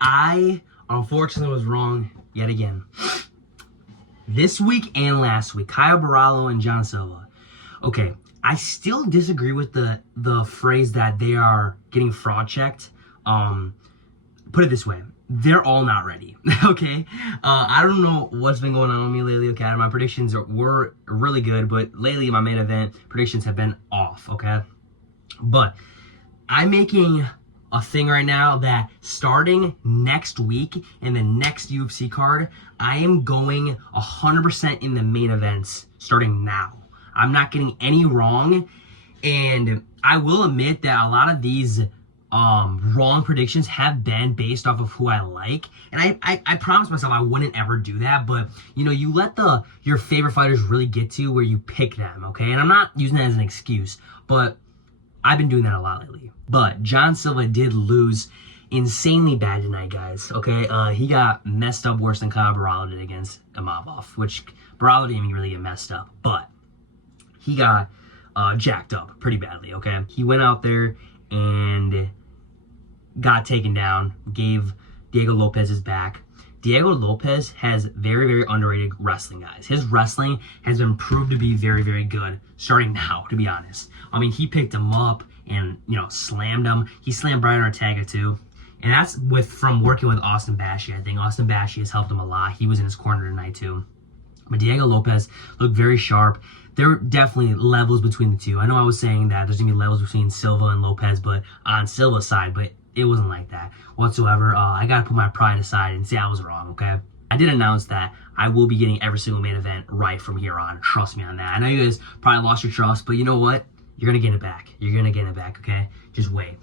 I unfortunately was wrong yet again. This week and last week, Caio Borralho and Jean Silva. Okay, I still disagree with the phrase that they are getting fraud checked. Put it this way. They're all not ready, okay? I don't know what's been going on with me lately, okay? My predictions were really good, but lately my main event predictions have been off, okay? But I'm making a thing right now that starting next week in the next UFC card, I am going 100% in the main events starting now. I'm not getting any wrong, and I will admit that a lot of these wrong predictions have been based off of who I like, and I promised myself I wouldn't ever do that, but you know, you let your favorite fighters really get to where you pick them, okay? And I'm not using that as an excuse, but I've been doing that a lot lately. But Jean Silva did lose insanely bad tonight, guys, okay? He got messed up worse than Caio Borralho did against Imavov, which Borralho didn't even really get messed up, but he got jacked up pretty badly, okay? He went out there and got taken down, gave Diego Lopes his back. Diego Lopes has very, very underrated wrestling, guys. His wrestling has been proved to be very, very good starting now, to be honest. I mean, he picked him up and, you know, slammed him. He slammed Brian Ortega, too. And that's from working with Austin Bashi, I think. Austin Bashi has helped him a lot. He was in his corner tonight, too. But Diego Lopes looked very sharp. There are definitely levels between the two. I know I was saying that there's going to be levels between Silva and Lopes, but on Silva's side, but it wasn't like that whatsoever. I got to put my pride aside and say I was wrong, okay? I did announce that I will be getting every single main event right from here on. Trust me on that. I know you guys probably lost your trust, but you know what? You're going to get it back. You're going to get it back, okay? Just wait.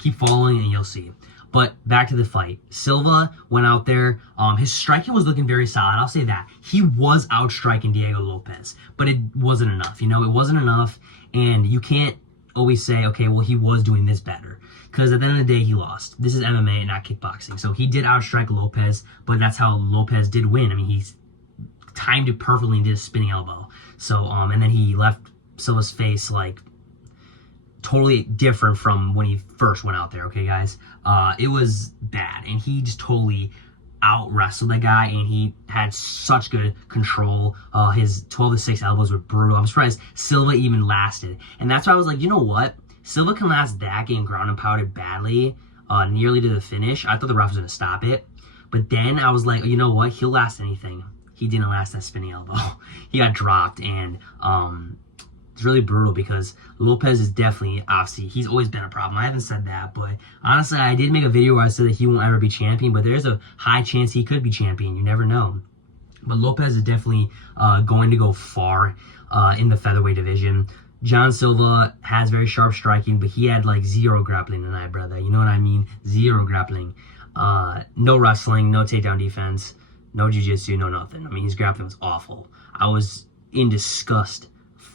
Keep following and you'll see. But back to the fight. Silva went out there. His striking was looking very solid. I'll say that. He was outstriking Diego Lopes, but it wasn't enough. You know, it wasn't enough, and you can't always say, okay, well, he was doing this better. Because at the end of the day, he lost. This is MMA, not kickboxing. So he did outstrike Lopes, but that's how Lopes did win. I mean, he timed it perfectly and did a spinning elbow. So, and then he left Silva's face, like, totally different from when he first went out there, okay, guys? It was bad, and he just totally out-wrestled that guy, and he had such good control. His 12-6 elbows were brutal. I'm surprised Silva even lasted. And that's why I was like, you know what? Silva can last that game ground and pounded badly, nearly to the finish. I thought the ref was going to stop it. But then I was like, you know what? He'll last anything. He didn't last that spinning elbow. He got dropped, and it's really brutal because Lopes is definitely, obviously, he's always been a problem. I haven't said that, but honestly, I did make a video where I said that he won't ever be champion, but there's a high chance he could be champion. You never know. But Lopes is definitely going to go far in the featherweight division. Jean Silva has very sharp striking, but he had like zero grappling tonight, brother. You know what I mean? Zero grappling. No wrestling, no takedown defense, no jiu-jitsu, no nothing. I mean, his grappling was awful. I was in disgust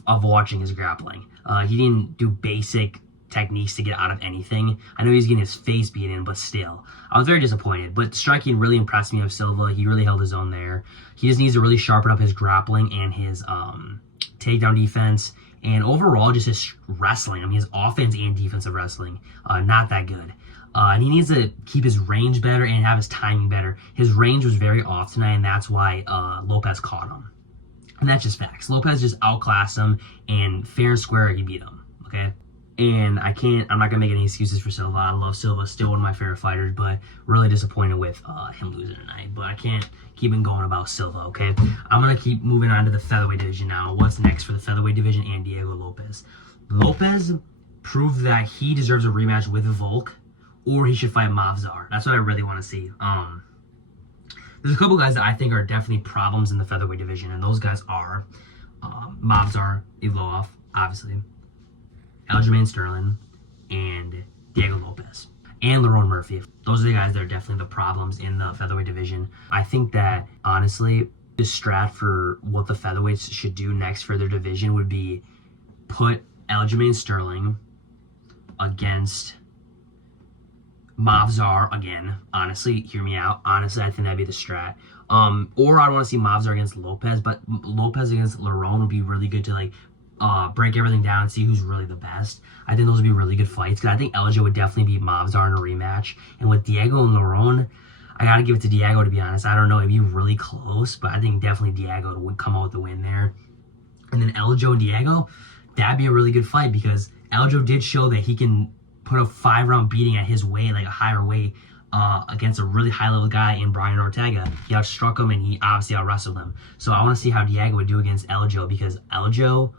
of watching his grappling. He didn't do basic techniques to get out of anything. I know he's getting his face beat in, but still. I was very disappointed. But striking really impressed me of Silva. He really held his own there. He just needs to really sharpen up his grappling and his takedown defense. And overall, just his wrestling. I mean, his offense and defensive wrestling, not that good. And he needs to keep his range better and have his timing better. His range was very off tonight, and that's why Lopes caught him. And that's just facts. Lopes just outclassed him, and fair and square, he beat him, okay? And I'm not going to make any excuses for Silva. I love Silva, still one of my favorite fighters, but really disappointed with him losing tonight. But I can't keep on going about Silva, okay? I'm going to keep moving on to the featherweight division now. What's next for the featherweight division and Diego Lopes? Lopes proved that he deserves a rematch with Volk, or he should fight Mavzar. That's what I really want to see. There's a couple guys that I think are definitely problems in the featherweight division, and those guys are Mavzar, Evloev, obviously, Aljamain Sterling, and Diego Lopes, and Lerone Murphy. Those are the guys that are definitely the problems in the featherweight division. I think that, honestly, the strat for what the featherweights should do next for their division would be put Aljamain Sterling against Mavzar again. Honestly, hear me out. Honestly, I think that'd be the strat. Or I'd want to see Mavzar against Lopes, but Lopes against Lerone would be really good to like break everything down and see who's really the best. I think those would be really good fights because I think Eljo would definitely beat Movzar in a rematch. And with Diego and Lerone, I gotta give it to Diego, to be honest. I don't know, it'd be really close, but I think definitely Diego would come out with the win there. And then Eljo and Diego, that'd be a really good fight because Eljo did show that he can put a 5-round beating at his weight, like a higher weight, against a really high-level guy in Brian Ortega. He outstruck him, and he obviously out-wrestled him. So I want to see how Diego would do against Eljo because Eljo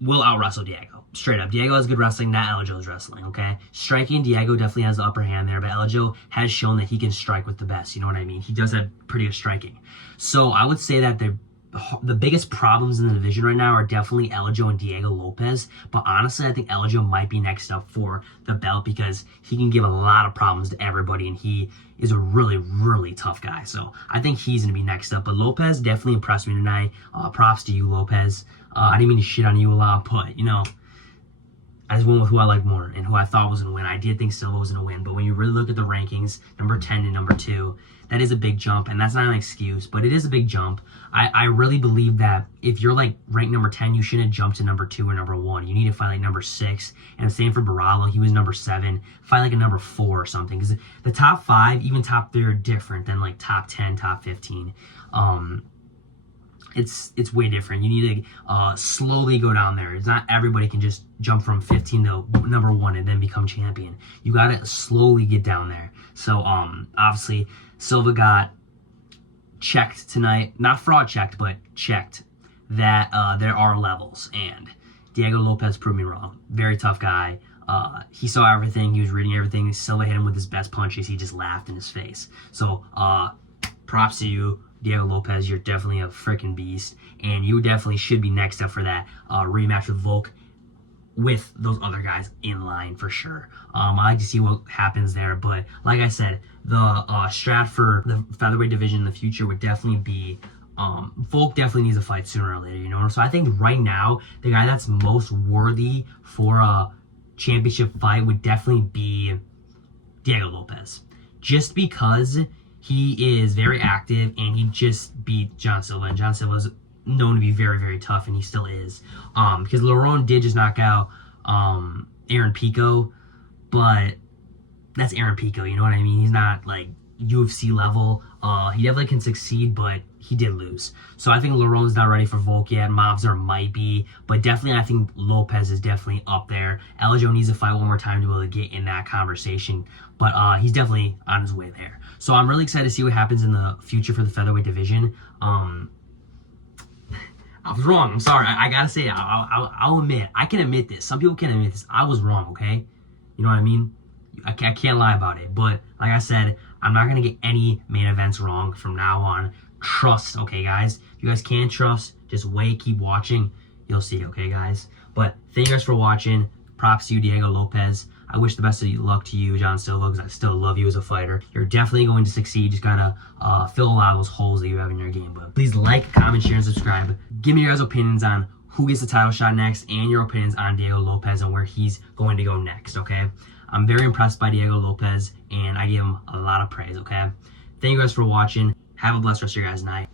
will out-wrestle Diego. Straight up. Diego has good wrestling, not Eljo's wrestling, okay? Striking, Diego definitely has the upper hand there, but Eljo has shown that he can strike with the best, you know what I mean? He does have pretty good striking. So I would say that the biggest problems in the division right now are definitely Eljo and Diego Lopes, but honestly, I think Eljo might be next up for the belt because he can give a lot of problems to everybody, and he is a really, really tough guy. So I think he's going to be next up, but Lopes definitely impressed me tonight. Props to you, Lopes. I didn't mean to shit on you a lot, but, you know, I just went with who I like more and who I thought was going to win. I did think Silva was going to win, but when you really look at the rankings, number 10 and number 2, that is a big jump, and that's not an excuse, but it is a big jump. I really believe that if you're like ranked number 10, you shouldn't jump to number 2 or number 1. You need to fight like number 6, and the same for Barallo. He was number 7. Fight like a number 4 or something, because the top 5, even top 3 are different than like top 10, top 15. It's way different. You need to slowly go down there. It's not everybody can just jump from 15 to number 1 and then become champion. You got to slowly get down there. So obviously Silva got checked tonight, not fraud checked, but checked that there are levels, and Diego Lopes proved me wrong. Very tough guy. He saw everything. He was reading everything. Silva hit him with his best punches. He just laughed in his face. So props to you, Diego Lopes. You're definitely a freaking beast, and you definitely should be next up for that rematch with Volk with those other guys in line for sure. I like to see what happens there, but like I said, the strat for the featherweight division in the future would definitely be Volk definitely needs a fight sooner or later, you know? So I think right now, the guy that's most worthy for a championship fight would definitely be Diego Lopes. Just because he is very active and he just beat Jean Silva, and Jean Silva's known to be very, very tough, and he still is. Because Lerone did just knock out Aaron Pico, but that's Aaron Pico, you know what I mean? He's not like UFC level. He definitely can succeed, but he did lose. So I think Lerone's not ready for Volk yet. Movzar might be, but definitely I think Lopes is definitely up there. Eljo needs to fight one more time to be able to get in that conversation, but he's definitely on his way there. So I'm really excited to see what happens in the future for the featherweight division. I was wrong. I'm sorry. I gotta say, I'll admit. I can admit this. Some people can't admit this. I was wrong, okay? You know what I mean? I can't lie about it. But like I said, I'm not going to get any main events wrong from now on. Trust, okay, guys? If you guys can't trust, just wait, keep watching. You'll see, okay, guys? But thank you guys for watching. Props to you, Diego Lopes. I wish the best of luck to you, Jean Silva, because I still love you as a fighter. You're definitely going to succeed. You just got to fill a lot of those holes that you have in your game. But please like, comment, share, and subscribe. Give me your guys' opinions on who gets the title shot next and your opinions on Diego Lopes and where he's going to go next, okay? I'm very impressed by Diego Lopes, and I give him a lot of praise, okay? Thank you guys for watching. Have a blessed rest of your guys' night.